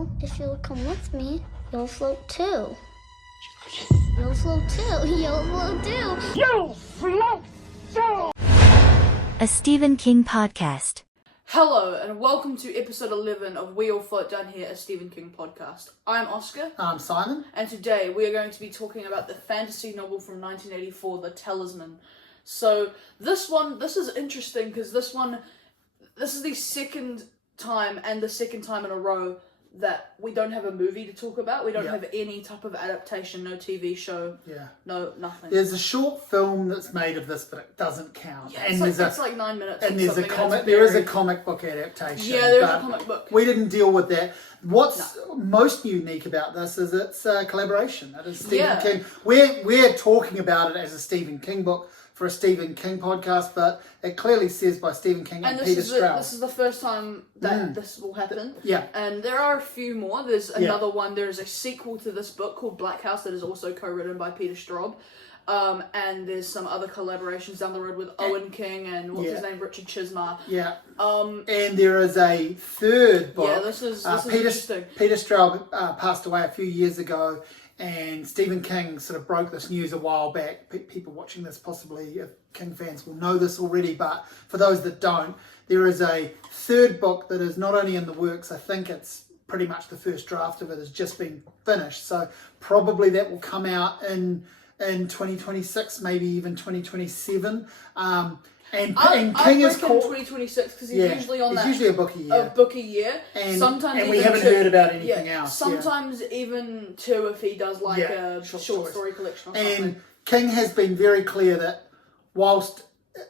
Well, if you'll come with me, you'll float too. You'll float too. You'll float too. You float too! A Stephen King podcast. Hello, and welcome to episode 11 of We All Float Down Here, a Stephen King podcast. I'm Oscar. I'm Simon. And today we are going to be talking about the fantasy novel from 1984, The Talisman. So, this is interesting because this is the second time and the second time in a row that we don't have a movie to talk about. We don't have any type of adaptation, no TV show, no nothing. There's a short film that's made of this, but it doesn't count. Yeah, it's like 9 minutes. And there's a comic. There is a comic book adaptation. Yeah, there's a comic book. We didn't deal with that. What's most unique about this is it's a collaboration. It is Stephen King. We're talking about it as a Stephen King book for a Stephen King podcast, but it clearly says by Stephen King and Peter Straub. This is the first time that this will happen. Yeah. And there are a few more. There's another one. There's a sequel to this book called Black House that is also co-written by Peter Straub. And there's some other collaborations down the road with Owen King and what's his name, Richard Chismar. Yeah. And there is a third book. Yeah, this is interesting. Peter Straub passed away a few years ago, and Stephen King sort of broke this news a while back. People watching this, possibly King fans, will know this already, but for those that don't, there is a third book that is not only in the works, I think it's pretty much the first draft of it has just been finished. So probably that will come out in 2026, maybe even 2027. And King is called 2026 because he's usually on that. It's usually a book a year. And sometimes we haven't heard about anything else. Sometimes even two if he does like a short story collection or something. And King has been very clear that whilst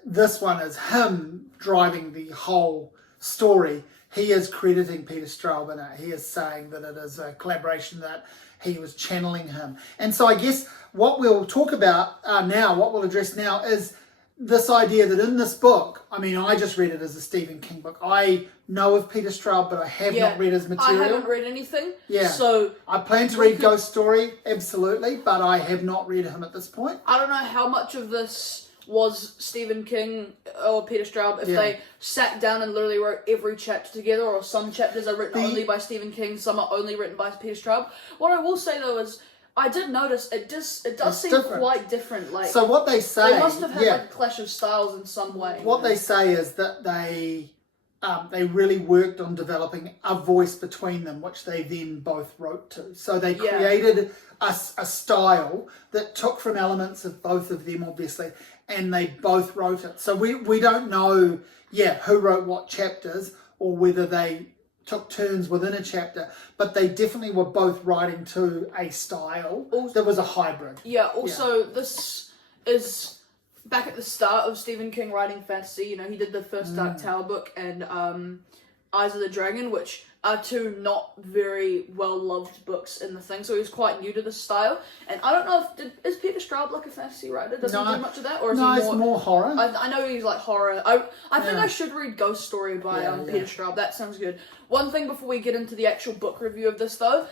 this one is him driving the whole story, he is crediting Peter Straub in it. He is saying that it is a collaboration, that he was channeling him. And so I guess what we'll talk about now, what we'll address now, is this idea that in this book, I mean, I just read it as a Stephen King book. I know of Peter Straub, but I have not read his material. I haven't read anything. Yeah. So I plan to read Ghost Story, absolutely, but I have not read him at this point. I don't know how much of this was Stephen King or Peter Straub, if they sat down and literally wrote every chapter together, or some chapters are written only by Stephen King, some are only written by Peter Straub. What I will say though is, I did notice it does seem different. Quite different. Like, so what they say, they must have had like a clash of styles in some way. What they say is that they really worked on developing a voice between them, which they then both wrote to. So they created a style that took from elements of both of them, obviously, and they both wrote it. So we don't know, who wrote what chapters or whether they took turns within a chapter, but they definitely were both writing to a style that was a hybrid. This is back at the start of Stephen King writing fantasy. You know, he did the first Dark Tower book and Eyes of the Dragon, which are two not very well-loved books in the thing, so he was quite new to the style. And I don't know is Peter Straub like a fantasy writer? Does he do much of that? Or is he it's more horror. I know he's like horror. I think I should read Ghost Story by Peter Straub. That sounds good. One thing before we get into the actual book review of this though,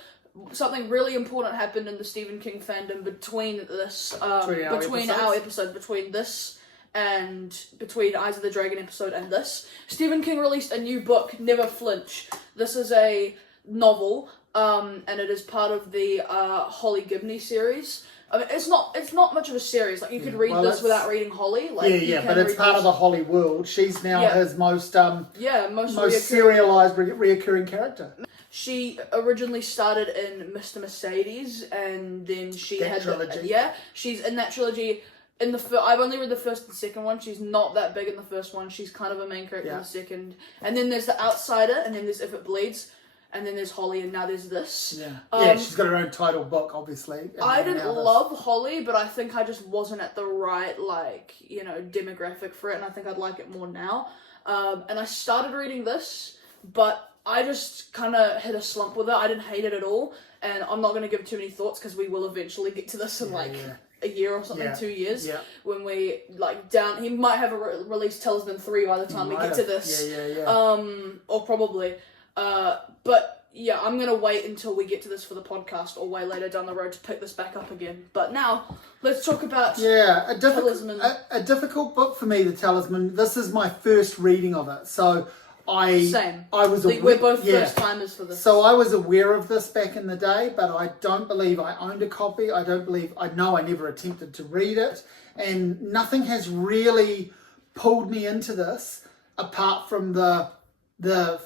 something really important happened in the Stephen King fandom between this, between this and between Eyes of the Dragon episode and this. Stephen King released a new book, Never Flinch. This is a novel, and it is part of the Holly Gibney series. I mean, it's not much of a series. Like, you could read this without reading Holly. Like, but it's part of the Holly world. She's now his most serialized, reoccurring character. She originally started in Mr. Mercedes, and then she had trilogy. She's in that trilogy. I've only read the first and second one. She's not that big in the first one. She's kind of a main character in the second. And then there's The Outsider, and then there's If It Bleeds, and then there's Holly, and now there's this. She's got her own title book, obviously. I didn't love Holly, but I think I just wasn't at the right, demographic for it, and I think I'd like it more now. And I started reading this, but I just kind of hit a slump with it. I didn't hate it at all, and I'm not going to give too many thoughts because we will eventually get to this in a year or something, 2 years, when we, he might have released Talisman 3 by the time we get to this. Or probably. But, I'm going to wait until we get to this for the podcast, or way later down the road to pick this back up again. But now, let's talk about Talisman. A difficult book for me, The Talisman. This is my first reading of it, so Same. I was aware, We're both first timers for this. So I was aware of this back in the day, but I don't believe I owned a copy. I know I never attempted to read it, and nothing has really pulled me into this apart from the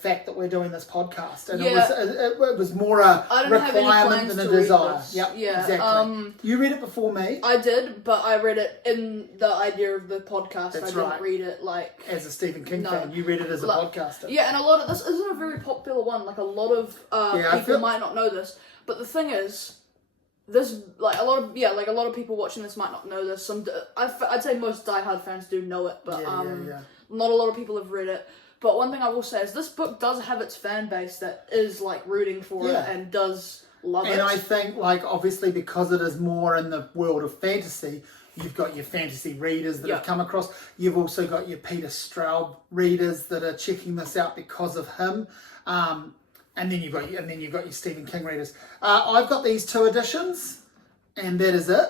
fact that we're doing this podcast, and it was more a requirement than a desire. Yep, yeah, exactly. You read it before me. I did, but I read it in the idea of the podcast. That's I didn't read it like as a Stephen King fan. You read it as a podcaster. Yeah, and a lot of this isn't a very popular one. Like a lot of people might not know this, but the thing is, this a lot of people watching this might not know this. I'd say most diehard fans do know it, but not a lot of people have read it. But one thing I will say is this book does have its fan base that is like rooting for it and does love it. And I think like obviously because it is more in the world of fantasy, you've got your fantasy readers that have come across. You've also got your Peter Straub readers that are checking this out because of him. And then you've got your Stephen King readers. I've got these 2 editions, and that is it.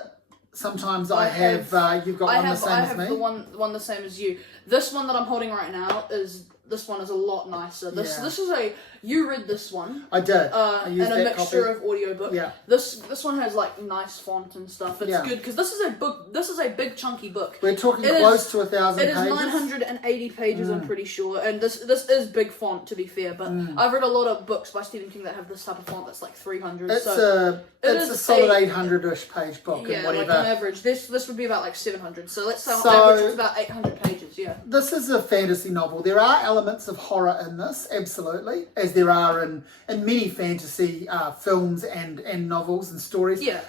Sometimes I have you've got one the same as me. I have the one the same as you. This one that I'm holding right now is a lot nicer. This is you read this one. I did. I used and a that mixture copy. of audiobook. Yeah. This one has like nice font and stuff. It's good because this is a book. This is a big chunky book. We're talking close to 1,000 pages. It is 980 pages. I'm pretty sure, and this is big font to be fair. But I've read a lot of books by Stephen King that have this type of font that's like 300. It's a solid 800-ish page book. Yeah, and whatever. like on average. This would be about like 700. So let's say on average it's about 800 pages. Yeah. This is a fantasy novel. There are elements of horror in this, absolutely, as there are in many fantasy films and novels and stories. Yeah.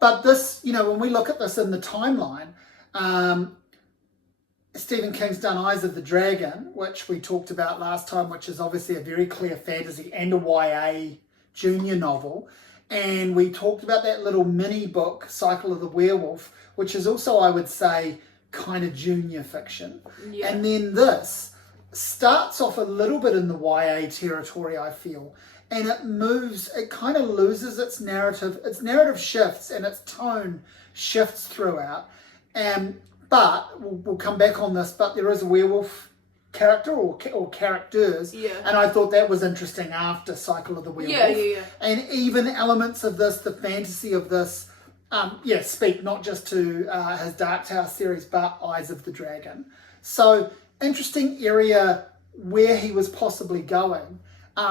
But this, when we look at this in the timeline, Stephen King's done Eyes of the Dragon, which we talked about last time, which is obviously a very clear fantasy and a YA junior novel. And we talked about that little mini book, Cycle of the Werewolf, which is also, I would say, kind of junior fiction. Yeah. And then this starts off a little bit in the YA territory, I feel, and it kind of loses its narrative. Its narrative shifts and its tone shifts throughout. But we'll come back on this, but there is a werewolf character or characters, and I thought that was interesting after Cycle of the Werewolf. And even elements of this, the fantasy of this, speak not just to his Dark Tower series, but Eyes of the Dragon. So interesting area where he was possibly going,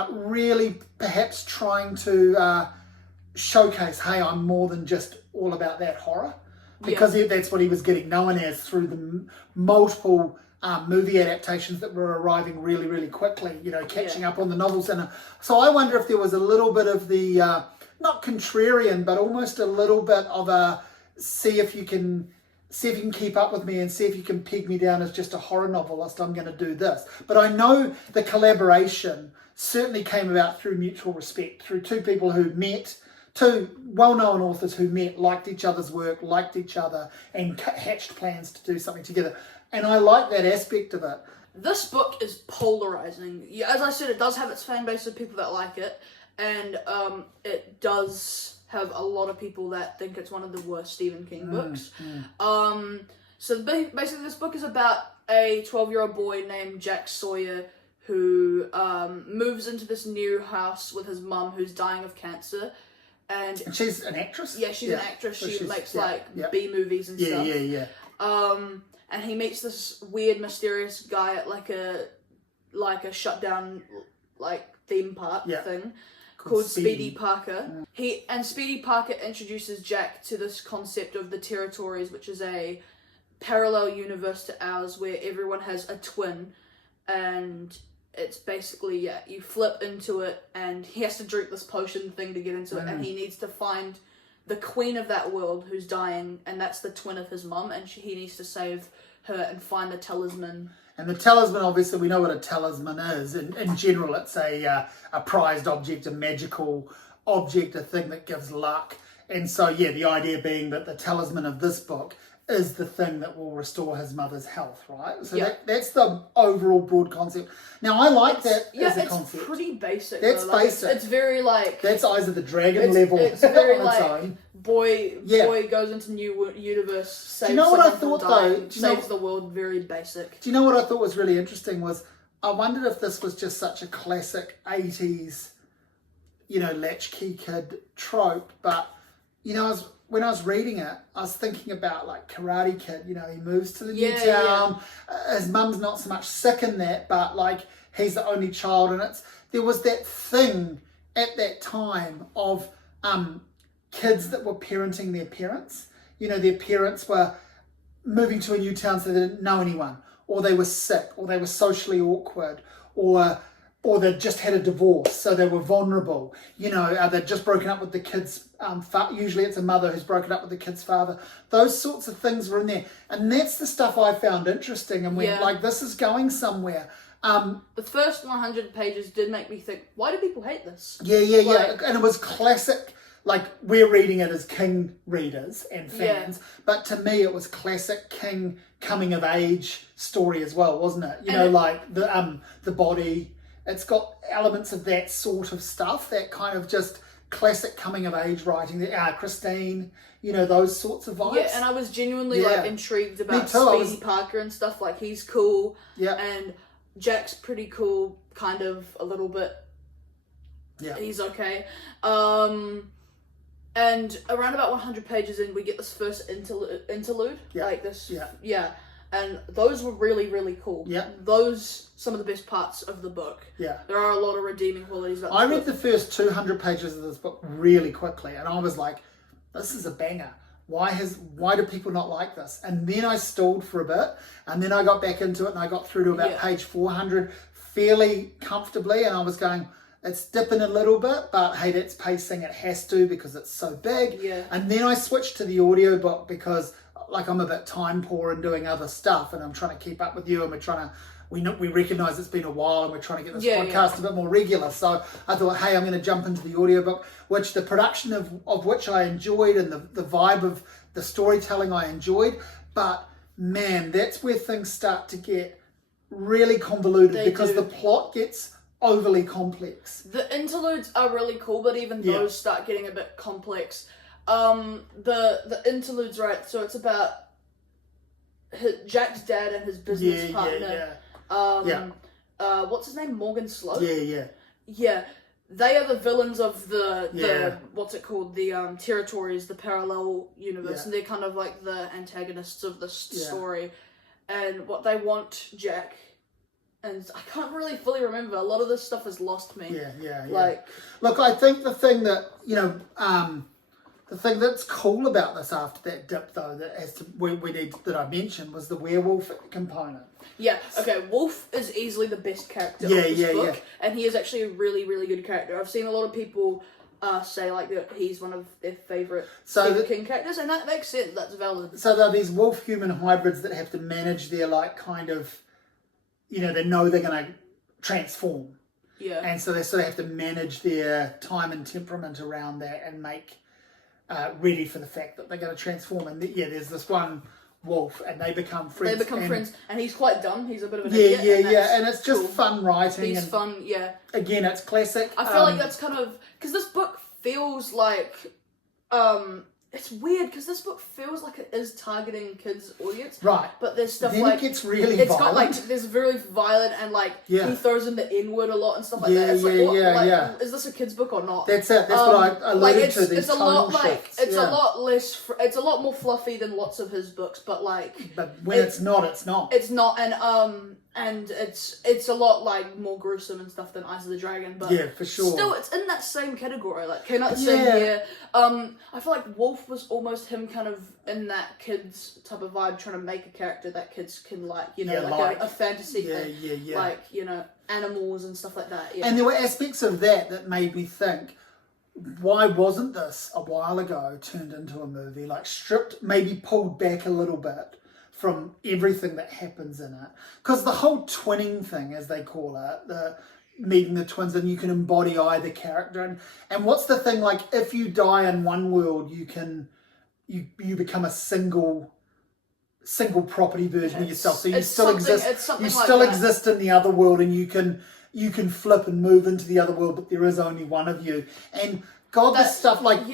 really perhaps trying to showcase, hey, I'm more than just all about that horror, because that's what he was getting known as through the multiple movie adaptations that were arriving really, really quickly, catching up on the novels. And so I wonder if there was a little bit of the, not contrarian, but almost a little bit of a see if you can keep up with me and see if you can peg me down as just a horror novelist, I'm going to do this. But I know the collaboration certainly came about through mutual respect, through 2 people who met, 2 well-known authors who met, liked each other's work, liked each other, and hatched plans to do something together. And I like that aspect of it. This book is polarising. As I said, it does have its fan base of people that like it, and it does have a lot of people that think it's one of the worst Stephen King books. So basically this book is about a 12-year-old boy named Jack Sawyer who moves into this new house with his mum who's dying of cancer. And she's an actress? Yeah, she's an actress. So she makes B movies and stuff. And he meets this weird, mysterious guy at like a shut down theme park thing called Speedy Parker. Speedy Parker introduces Jack to this concept of the territories, which is a parallel universe to ours where everyone has a twin, and it's basically you flip into it, and he has to drink this potion thing to get into it, and he needs to find the queen of that world who's dying, and that's the twin of his mum, and he needs to save her and find the talisman. And the talisman, obviously, we know what a talisman is. In general, it's a prized object, a magical object, a thing that gives luck. And so, the idea being that the talisman of this book is the thing that will restore his mother's health, right? So that's the overall broad concept. Now, I like that as a concept. It's pretty basic. That's basic. It's very that's Eyes of the Dragon level. It's very on its own. Boy goes into new universe, saves what I thought though? Saves the world. Very basic. Do you know what I thought was really interesting was I wondered if this was just such a classic 80s, latchkey kid trope. But, when I was reading it, I was thinking about like Karate Kid. He moves to the new town. His mum's not so much sick in that, but like he's the only child, and there was that thing at that time of kids that were parenting their parents. Their parents were moving to a new town so they didn't know anyone, or they were sick, or they were socially awkward, or they'd just had a divorce, so they were vulnerable. They'd just broken up with the kid's usually it's a mother who's broken up with the kid's father. Those sorts of things were in there. And that's the stuff I found interesting and went, like, this is going somewhere. The first 100 pages did make me think, why do people hate this? Yeah. And it was classic. Like, we're reading it as King readers and fans, but to me it was classic King coming of age story as well, wasn't it? Like the body. It's got elements of that sort of stuff, that kind of just classic coming of age writing. Christine, those sorts of vibes. Yeah, and I was genuinely like intrigued about Speedy Parker and stuff. Like, he's cool. Yeah. And Jack's pretty cool, kind of a little bit. Yeah. He's okay. And around about 100 pages in, we get this first interlude. Yeah. Like this. Yeah. Yeah. And those were really, really cool. Yeah. Those, some of the best parts of the book. Yeah. There are a lot of redeeming qualities about this book. I read the first 200 pages of this book really quickly, and I was like, this is a banger. Why do people not like this? And then I stalled for a bit, and then I got back into it, and I got through to about page 400 fairly comfortably, and I was going, it's dipping a little bit, but hey, that's pacing. It has to, because it's so big. Yeah. And then I switched to the audiobook because, like, I'm a bit time poor and doing other stuff, and I'm trying to keep up with you, and we recognise it's been a while, and we're trying to get this podcast a bit more regular. So I thought, hey, I'm going to jump into the audiobook, which the production of which I enjoyed, and the vibe of the storytelling I enjoyed. But man, that's where things start to get really convoluted, because the plot gets overly complex. The interludes are really cool, but even those start getting a bit complex. The interludes, right? So it's about Jack's dad and his business partner. What's his name? Morgan Sloat. Yeah. They are the villains of the what's it called? The territories, the parallel universe, and they're kind of like the antagonists of this story. And what they want Jack. And I can't really fully remember. A lot of this stuff has lost me. Like, look, I think the thing that the thing that's cool about this after that dip, though, that I mentioned, was the werewolf component. Yeah. Okay. Wolf is easily the best character of this book, and he is actually a really, really good character. I've seen a lot of people say like that he's one of their favorite Stephen King characters, and that makes sense. That's valid. So there are these wolf-human hybrids that have to manage their kind of. They know they're going to transform. Yeah. And so they sort of have to manage their time and temperament around that and make ready for the fact that they're going to transform. And there's this one wolf, and they become friends. And he's quite dumb. He's a bit of an idiot. And it's just fun writing. He's fun, Again, it's classic. I feel like that's kind of... Because this book feels like... It's weird because this book feels like it is targeting kids' audience. Right. But there's stuff then like... it gets really violent. It's got there's very violent and he throws in the N-word a lot and stuff like that. It's is this a kid's book or not? That's it. That's what I alluded to. These it's a lot shifts. A lot less... It's a lot more fluffy than lots of his books, but But when it's not, it's not. It's not, and it's a lot more gruesome and stuff than Eyes of the Dragon, but for sure. Still, it's in that same category. Came out the same year. I feel like Wolf was almost him, kind of in that kids type of vibe, trying to make a character that kids can a fantasy thing, animals and stuff like that. Yeah. And there were aspects of that made me think, why wasn't this a while ago turned into a movie? Stripped, maybe pulled back a little bit from everything that happens in it. Because the whole twinning thing, as they call it, the meeting the twins, and you can embody either character. And what's the thing, if you die in one world, you become a single property version of yourself. So you still exist in the other world, and you can flip and move into the other world, but there is only one of you. And this stuff it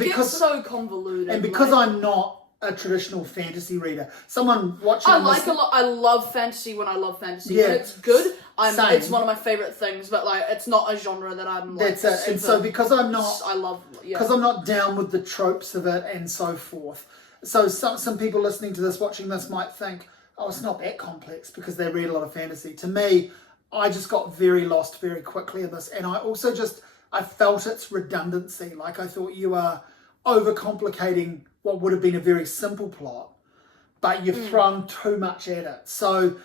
gets so convoluted. And because I'm not a traditional fantasy reader, someone watching I love fantasy when I love fantasy. When it's good, Same. It's one of my favorite things, but like it's not a genre that I'm like. That's it. And so because I'm not, I love because I'm not down with the tropes of it and so forth. So some people listening to this, watching this, might think, oh, it's not that complex because they read a lot of fantasy. To me, I just got very lost very quickly in this, and I also I felt its redundancy. Like I thought you are overcomplicating what would have been a very simple plot, but you've thrown too much at it. So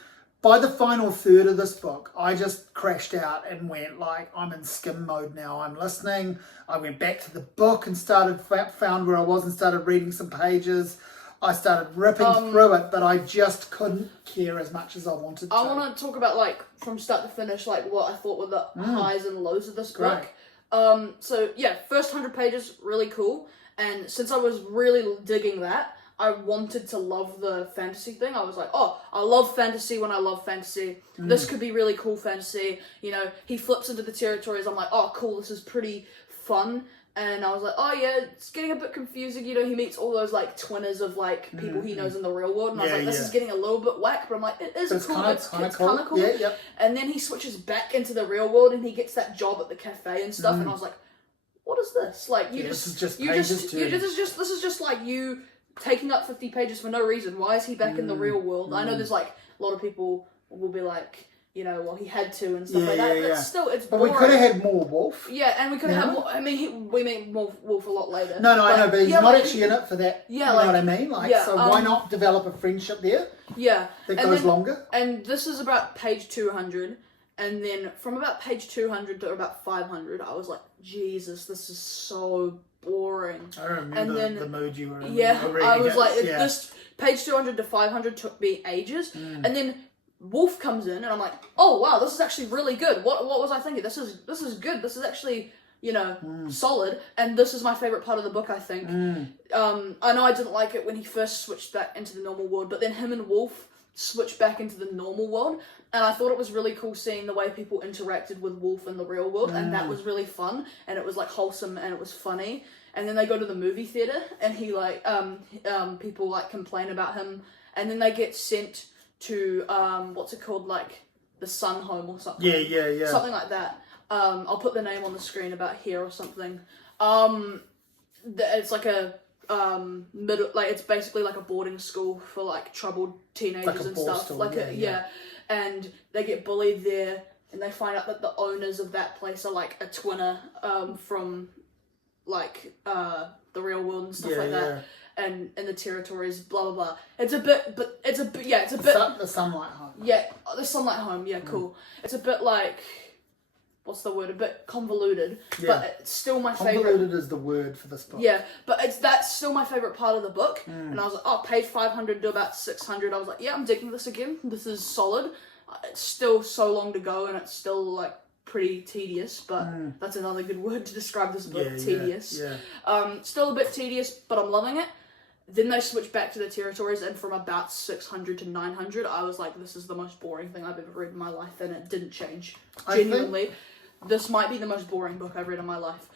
by the final third of this book, I just crashed out and went like, I'm in skim mode now. I'm listening. I went back to the book and found where I was and started reading some pages. I started ripping through it, but I just couldn't care as much as I wanted to. I want to talk about like from start to finish, like what I thought were the highs and lows of this book. So yeah, first 100 pages, really cool. And since I was really digging that, I wanted to love the fantasy thing. I was like, oh, I love fantasy when I love fantasy. This could be really cool fantasy. You know, he flips into the territories. I'm like, oh, cool, this is pretty fun. And I was like, oh yeah, it's getting a bit confusing. You know, he meets all those like twinners of like people he knows in the real world. And I was like, this is getting a little bit whack. But I'm like, it is cool. It's kind of cool. Yeah, yep. And then he switches back into the real world and he gets that job at the cafe and stuff. And I was like, what is this? Like, this is just like you taking up 50 pages for no reason. Why is he back in the real world? I know there's like a lot of people will be like, you know, well, he had to and stuff like that. But still, it's boring. But we could have had more Wolf. Yeah, and we could have had more. I mean, we meet more Wolf a lot later. No, I know, but he's not actually in it for that. Yeah, you know what I mean? Like, so why not develop a friendship there? Yeah. That goes longer? And this is about page 200. And then from about page 200 to about 500, I was like, Jesus, this is so boring. I remember the mood you were in. Yeah, I was like, this page 200 to 500 took me ages. And then Wolf comes in and I'm like, oh wow, this is actually really good. What was I thinking? This is good. This is actually, you know, solid. And this is my favorite part of the book, I think. I know I didn't like it when he first switched back into the normal world, but then him and Wolf switched back into the normal world. And I thought it was really cool seeing the way people interacted with Wolf in the real world, and that was really fun, and it was like wholesome and it was funny. And then they go to the movie theater, and he like people like complain about him, and then they get sent to what's it called, like the Sun Home or something. Yeah. Something like that. I'll put the name on the screen about here or something. It's like a middle, like it's basically like a boarding school for like troubled teenagers like and stuff. School, like and they get bullied there, and they find out that the owners of that place are like a twinner from like the real world and stuff like that. And in the territories, blah blah blah. It's a bit the Sunlight Home. Yeah, the Sunlight Home. Yeah, cool. It's a bit like, what's the word? A bit convoluted, but it's still my favorite. Convoluted is the word for this book. Yeah, but that's still my favorite part of the book. And I was like, oh, page 500 to about 600. I was like, yeah, I'm digging this again. This is solid. It's still so long to go, and it's still like pretty tedious, but that's another good word to describe this book. Tedious. Yeah. Still a bit tedious, but I'm loving it. Then they switch back to the territories, and from about 600 to 900, I was like, this is the most boring thing I've ever read in my life, and it didn't change. Genuinely, this might be the most boring book I've read in my life.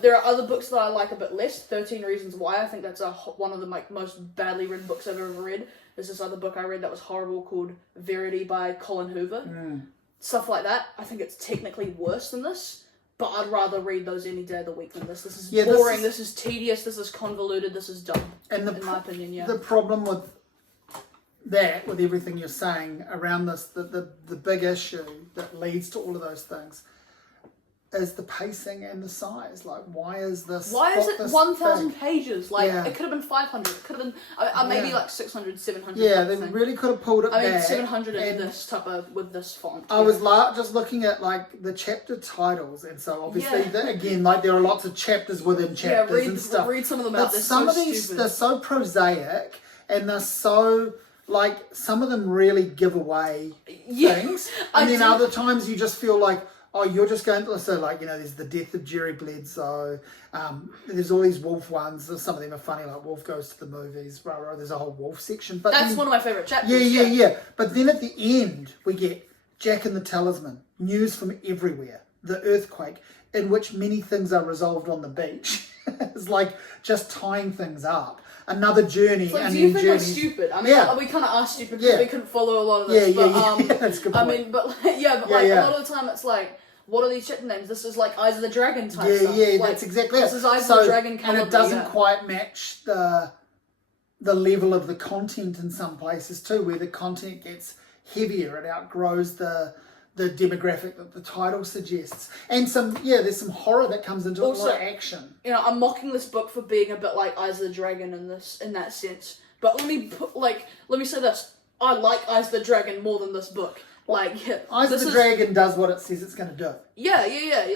There are other books that I like a bit less. 13 Reasons Why, I think that's one of the most badly written books I've ever read. There's this other book I read that was horrible called Verity by Colin Hoover. Stuff like that. I think it's technically worse than this, but I'd rather read those any day of the week than this. This is boring, this is tedious, this is convoluted, this is dumb, in my opinion, The problem with that, with everything you're saying around this, the big issue that leads to all of those things is the pacing and the size. Like, why is this? Why is it 1,000 pages? Like, it could have been 500. It could have been maybe like 600, 700. Yeah, they really could have pulled it back. I mean, 700 in this type of with this font. I was just looking at like the chapter titles, and so obviously again, like there are lots of chapters within chapters and stuff. Read some of them out. But some of these they're so prosaic, and they're so like some of them really give away things, and then other times you just feel like, oh, you're just going to, so like, you know, there's the death of Jerry Bledsoe, there's all these Wolf ones, some of them are funny, like Wolf Goes to the Movies, there's a whole Wolf section. But that's one of my favourite chapters. Yeah. But then at the end, we get Jack and the Talisman, news from everywhere, the earthquake, in which many things are resolved on the beach. It's like just tying things up. another journey. It's like, and do you then think we're journeys. stupid? I mean, Yeah. we kind of are stupid because Yeah. we couldn't follow a lot of this. Yeah, but, that's a good I point. mean, but like, Yeah, like yeah. a lot of the time it's like, what are these chapter names? This is like Eyes of the Dragon type Yeah, stuff. yeah, Like, that's exactly it. This is Eyes So- of the Dragon and caliber, it doesn't yeah. quite match the level of the content in some places too, where the content gets heavier. It outgrows the demographic that the title suggests. And there's some horror that comes into it, a lot Also- of action. You know, I'm mocking this book for being a bit like Eyes of the Dragon in that sense. But let me say this: I like Eyes of the Dragon more than this book. Like, yeah, Eyes of the Dragon does what it says it's going to do. Yeah.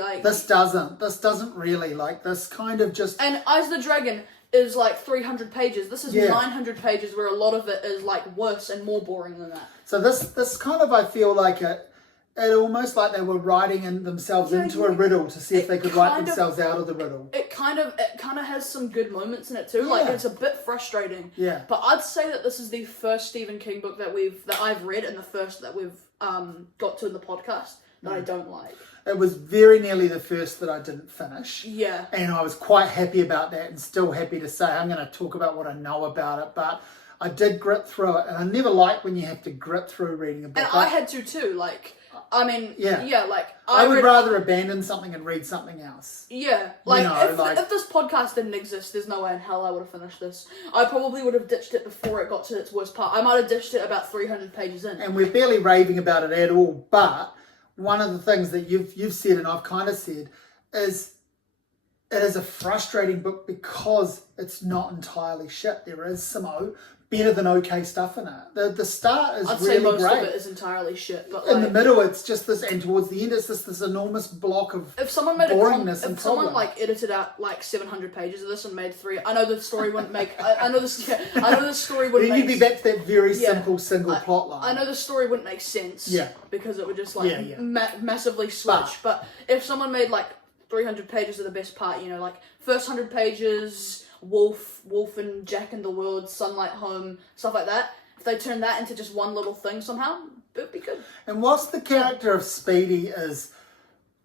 Like This doesn't really. Like, this kind of just... And Eyes of the Dragon is like 300 pages. This is 900 pages, where a lot of it is like worse and more boring than that. So this kind of, I feel like it almost like they were writing themselves into a riddle to see if they could write themselves out of the riddle. It kind of has some good moments in it too. Like, it's a bit frustrating. Yeah. But I'd say that this is the first Stephen King book that I've read, and the first that we've got to in the podcast that I don't like. It was very nearly the first that I didn't finish. Yeah. And I was quite happy about that, and still happy to say I'm going to talk about what I know about it, but I did grit through it, and I never like when you have to grit through reading a book. And I had to too, like, I mean, like... I would rather abandon something and read something else. Yeah, like, You know, if this podcast didn't exist, there's no way in hell I would have finished this. I probably would have ditched it before it got to its worst part. I might have ditched it about 300 pages in. And we're barely raving about it at all, but one of the things that you've said and I've kind of said is it is a frustrating book because it's not entirely shit. There is some better than okay stuff in it. The start is I'd really say most great. of it is entirely shit, but In like, the middle, it's just this, and towards the end, it's just this enormous block of if someone made boringness and if someone problem. like edited out like 700 pages of this and made 3, I know the story wouldn't make. I know this. I know the story wouldn't. Then you'd make be back to that very Yeah. simple single plot line. I know the story wouldn't make sense. Yeah. Because it would just like Yeah. massively switch. But if someone made like 300 pages of the best part, you know, like first 100 pages, Wolf and Jack in the World, Sunlight Home, stuff like that. If they turn that into just one little thing somehow, it'd be good. And whilst the character of Speedy is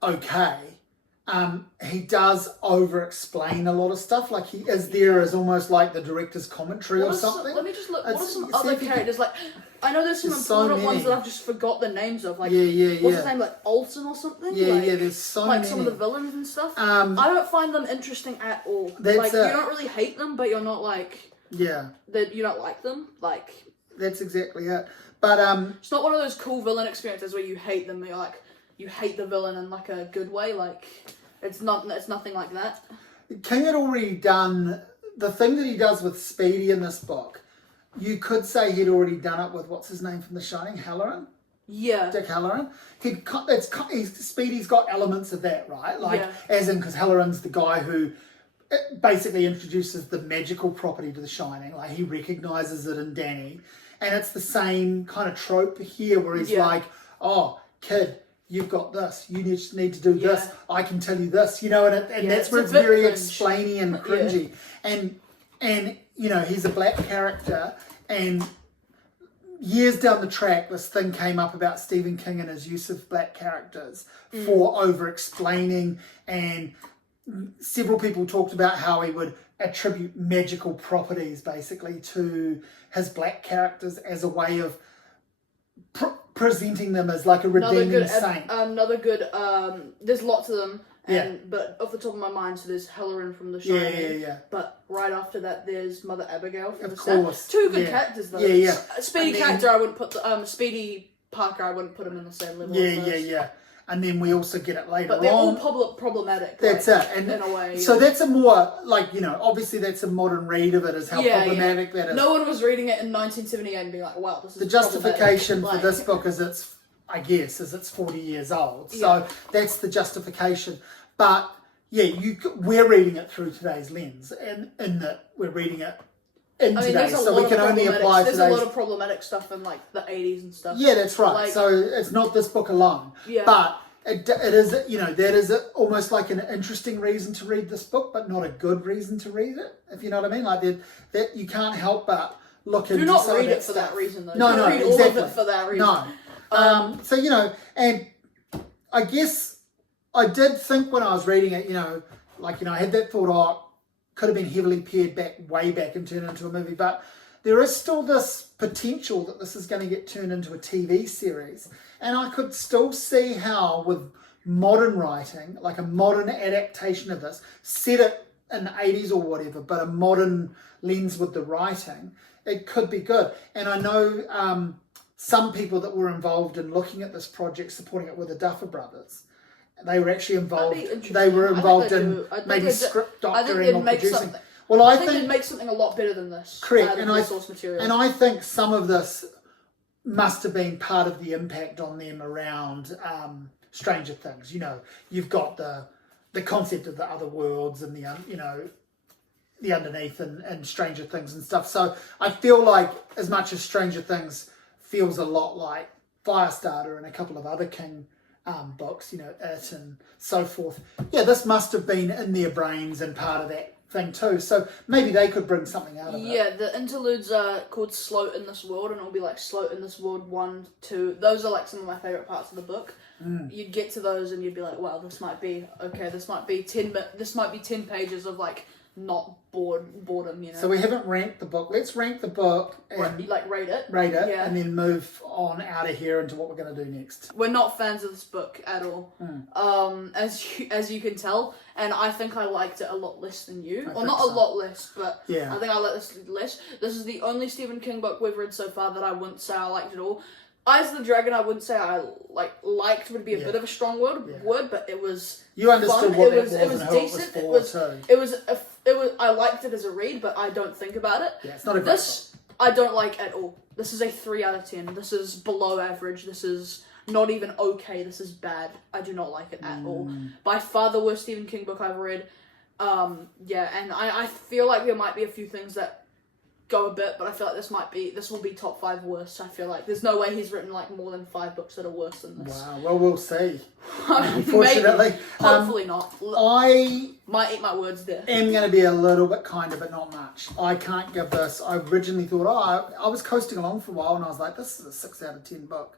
okay, he does over-explain a lot of stuff. Like, he is there as almost like the director's commentary or something. Let me just look. What are some See other if you can- characters? Like, I know there's some There's so important ones many. that I've just forgot the names of. Like, Yeah. what's his name? Like Olsen or something? Yeah, like, there's so like many. some of the villains and stuff. I I don't find them interesting at all. That's Like, it. you don't really hate them, but you're not like Yeah, that. You don't like them. Like, that's exactly it. But it's not one of those cool villain experiences where you hate them. You're like, you hate the villain in like a good way. Like, it's nothing like that. King had already done the thing that he does with Speedy in this book. You could say he'd already done it with what's his name from The Shining, Halloran. Yeah. Dick Halloran. Speedy's got elements of that, right? Like, Yeah. as in, because Halloran's the guy who basically introduces the magical property to The Shining. Like, he recognises it in Danny. And it's the same kind of trope here where he's like, oh, kid, you've got this. You just need to do this. I can tell you this. You know, and that's where it's a bit very cringe. explainy and cringy. And you know, he's a black character, and years down the track, this thing came up about Stephen King and his use of black characters for over-explaining, and several people talked about how he would attribute magical properties, basically, to his black characters as a way of presenting them as like a redeeming saint. Another good, there's lots of them. Yeah. But off the top of my mind, so there's Halloran from The Shining. Yeah. But right after that, there's Mother Abigail from Of The Stand. course. Two good Yeah. characters though. Yeah. Speedy And then- character, I wouldn't put Speedy Parker. I wouldn't put him in the same level. as those. Yeah. And then we also get it later But they're on. all problematic. That's like, it. And in a way. so that's a more, like, you know, obviously that's a modern read of it, is how problematic that is. No one was reading it in 1978 and being like, wow, this is The justification for problematic. this book is it's 40 years old. So Yeah. that's the justification. But yeah, we're reading it through today's lens, and in that we're reading it in I mean, today, there's a so lot we can of only problematic- apply There's today's. a lot of problematic stuff in like the 80s and stuff. Yeah, that's right. Like- So it's not this book alone. Yeah. But it is, you know, that is almost like an interesting reason to read this book, but not a good reason to read it, if you know what I mean. Like that you can't help but look into Do not some of read that it for stuff. that reason, though. No, Don't read exactly. all of it for that reason. No. So, you know, and I guess I did think when I was reading it, you know, like, you know, I had that thought, could have been heavily pared back, way back, and turned into a movie. But there is still this potential that this is going to get turned into a TV series. And I could still see how, with modern writing, like a modern adaptation of this, set it in the 80s or whatever, but a modern lens with the writing, it could be good. And I know some people that were involved in looking at this project, supporting it with the Duffer Brothers. They were actually involved. They were involved in maybe script doctoring or producing. Well, I think they'd make something a lot better than this. Correct, and source material. And I think some of this must have been part of the impact on them around Stranger Things. You know, you've got the concept of the other worlds and the underneath and Stranger Things and stuff. So I feel like, as much as Stranger Things feels a lot like Firestarter and a couple of other King books, It and so forth. Yeah, this must have been in their brains and part of that thing too. So maybe they could bring something out of it. Yeah, the interludes are called Sloat in This World, and it'll be like Sloat in This World 1, 2. Those are like some of my favourite parts of the book. You'd get to those and you'd be like, wow, this might be 10 pages of like not boredom, So we haven't ranked the book. Let's rank the book and rate it. Yeah. And then move on out of here into what we're going to do next. We're not fans of this book at all, as you can tell, and I think I liked it a lot less than you. A lot less, but yeah. I think I liked this less. This is the only Stephen King book we've read so far that I wouldn't say I liked at all. Eyes of the Dragon, I wouldn't say I liked would be a bit of a strong word, but it was. You understood fun. what it was and who decent. it was for too. It was. I liked it as a read, but I don't think about it. Yeah, it's not a great book. I don't like at all. This is a 3 out of 10. This is below average. This is not even okay. This is bad. I do not like it at all. By far the worst Stephen King book I've read. And I feel like there might be a few things that go a bit, but I feel like this will be top 5 worst. I feel like there's no way he's written like more than 5 books that are worse than this. Wow, well, we'll see. Unfortunately. Maybe. Hopefully not. I might eat my words there. am going to be a little bit kinder, but not much. I can't give this. I originally thought, I was coasting along for a while and I was like, this is a 6 out of 10 book.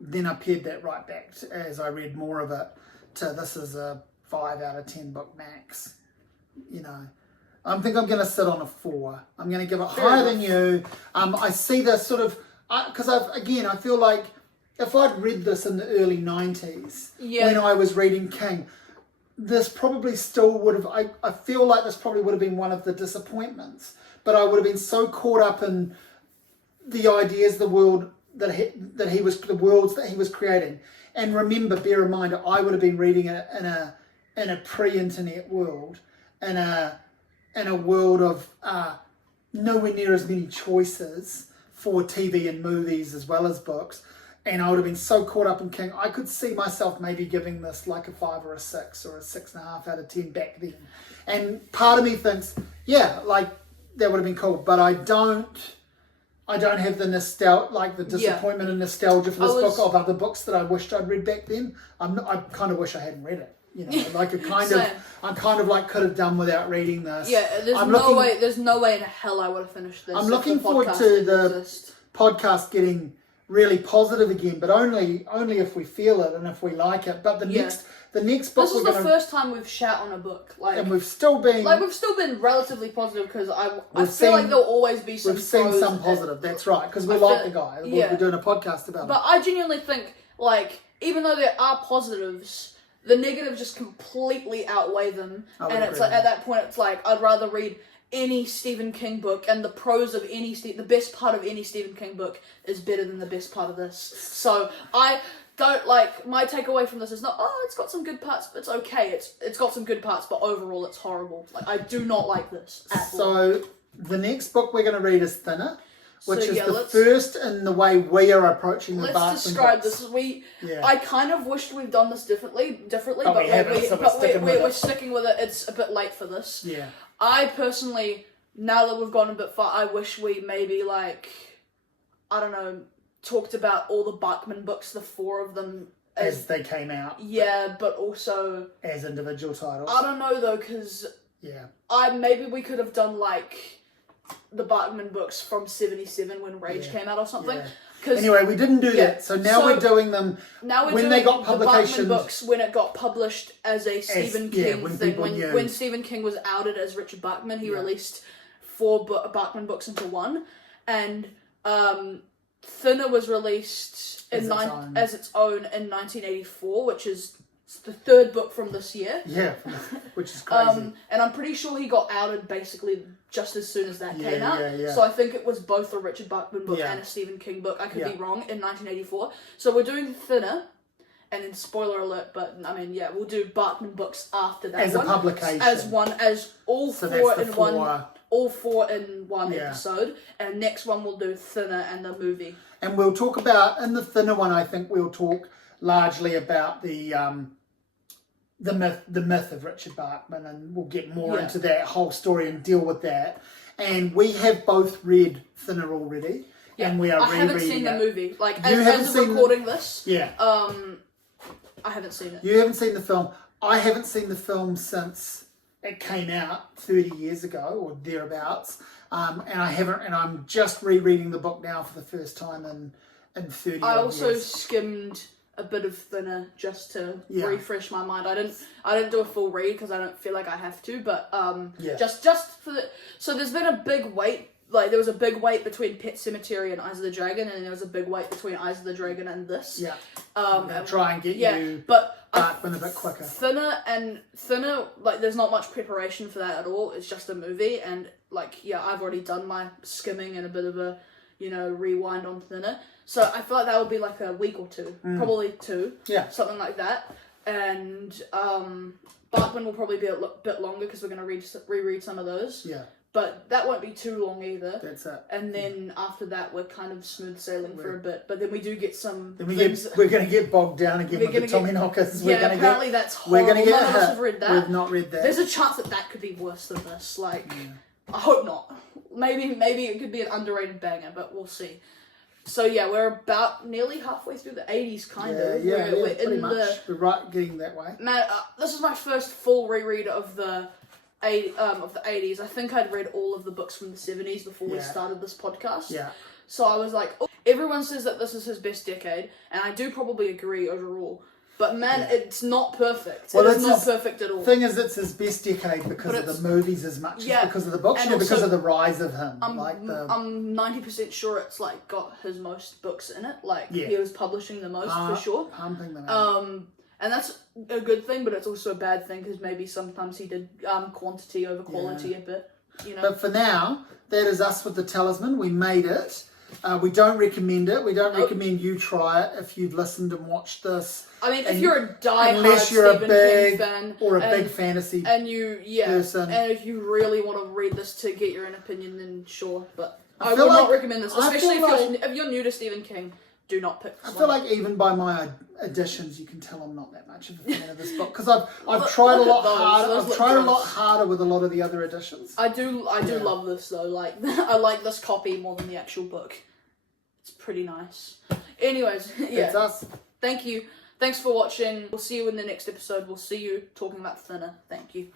Then I pared that right back as I read more of it to this is a 5 out of 10 book max. I think I'm going to sit on a 4. I'm going to give it higher than you. I see this sort of, because I feel like if I'd read this in the early 90s, when I was reading King, this probably still would have, I feel like this probably would have been one of the disappointments, but I would have been so caught up in the ideas, the world the worlds that he was creating. And remember, bear in mind, I would have been reading it in a pre-internet world, in a world of nowhere near as many choices for TV and movies as well as books. And I would have been so caught up in King, I could see myself maybe giving this like a 5 or a 6 or a 6.5 out of 10 back then. And part of me thinks, that would have been cool. But I don't have the the disappointment and nostalgia for this book of other books that I wished I'd read back then. I kind of wish I hadn't read it. I kind of like could have done without reading this. Yeah, there's no way in hell I would have finished this. I'm looking forward to the podcast getting really positive again, but only if we feel it and if we like it. But the next book, this is the first time we've shat on a book, and we've still been relatively positive because I feel like there'll always be some. We've seen some positive. That's right, because we like the guy. We're doing a podcast about him. But I genuinely think even though there are positives, the negatives just completely outweigh them, and it's at that point it's I'd rather read any Stephen King book, and the prose of the best part of any Stephen King book is better than the best part of this. So I don't my takeaway from this is not it's got some good parts, it's okay, it's got some good parts, but overall it's horrible. I do not like this at all. So the next book we're going to read is Thinner, which is the first in the way we are approaching the Bartman Let's describe books. this. I kind of wished we'd done this differently, but we're sticking with it. It's a bit late for this. Yeah. I personally, now that we've gone a bit far, I wish we maybe talked about all the Bachman books, the 4 of them as they came out. Yeah, but also as individual titles. I don't know though, because maybe we could have done the Bachman books from 77 when Rage came out or something. Anyway, we didn't do that. So now we're doing them now when they got the publication books when it got published as a Stephen King when thing. people knew. When Stephen King was outed as Richard Bachman, he released 4 Bachman books into one, and Thinner was released as its own in 1984, which is the 3rd book from this year. Yeah, which is crazy. And I'm pretty sure he got outed basically just as soon as that came out. Yeah. So I think it was both a Richard Bachman book and a Stephen King book. I could be wrong, in 1984. So we're doing Thinner, and then spoiler alert, but I mean, we'll do Bachman books after that as a publication. As all So 4 that's in the one. All 4 in one Yeah. episode, and next one we'll do Thinner and the movie. And we'll talk about, in the Thinner one, I think we'll talk largely about the myth of Richard Bachman, and we'll get more into that whole story and deal with that. And we have both read Thinner already, and we are rereading it. I haven't seen the movie. Like, You haven't as of seen recording this, Yeah. I haven't seen it. You haven't seen the film. I haven't seen the film since it came out 30 years ago or thereabouts. And I haven't, and I'm just rereading the book now for the first time in 30 I also years. skimmed a bit of Thinner just to refresh my mind. I didn't do a full read because I don't feel like I have to, but just for the, so there's been a big wait. Like, there was a big wait between Pet Sematary and Eyes of the Dragon, and there was a big wait between Eyes of the Dragon and this. Yeah. And try and get you but Bachman a bit quicker. Thinner, like, there's not much preparation for that at all. It's just a movie, and like, I've already done my skimming and a bit of a, rewind on Thinner. So I feel like that would be like a week or two, probably 2, something like that. And Bachman will probably be a bit longer because we're going to reread some of those. Yeah. But that won't be too long either. That's it. And then after that, we're kind of smooth sailing for a bit. But then we do get some. Then we're going to get bogged down again with the Tommyknockers. Apparently that's horrible. We're going to get None of us have read that. We've not read that. There's a chance that could be worse than this. Like, I hope not. Maybe it could be an underrated banger, but we'll see. So we're about nearly halfway through the 80s, kind of. Yeah, we're pretty in much. We're right getting that way. Man, this is my first full reread of the 80s. I think I'd read all of the books from the 70s before we started this podcast. Yeah. So I was like, everyone says that this is his best decade, and I do probably agree overall. But man, it's not perfect. Well, it's not perfect at all. The thing is, it's his best decade because of the movies as much as because of the books, and because of the rise of him. I'm 90% sure it's like got his most books in it. Like he was publishing the most for sure. Pumping them out. And that's a good thing, but it's also a bad thing because maybe sometimes he did quantity over quality a bit. But for now, that is us with the Talisman. We made it. We don't recommend it. We don't recommend you try it if you've listened and watched this. I mean, if you're a diehard Stephen King fan or a big fantasy and you person, and if you really want to read this to get your own opinion, then sure. But I would not recommend this, especially if you're new to Stephen King. Do not pick this I feel like even by my additions, you can tell I'm not that much of a fan of this book because I've tried a lot harder. I've tried a lot harder with a lot of the other editions. I do love this though. Like I like this copy more than the actual book. It's pretty nice. Anyways, That's us. Thank you. Thanks for watching. We'll see you in the next episode. We'll see you talking about Thinner. Thank you.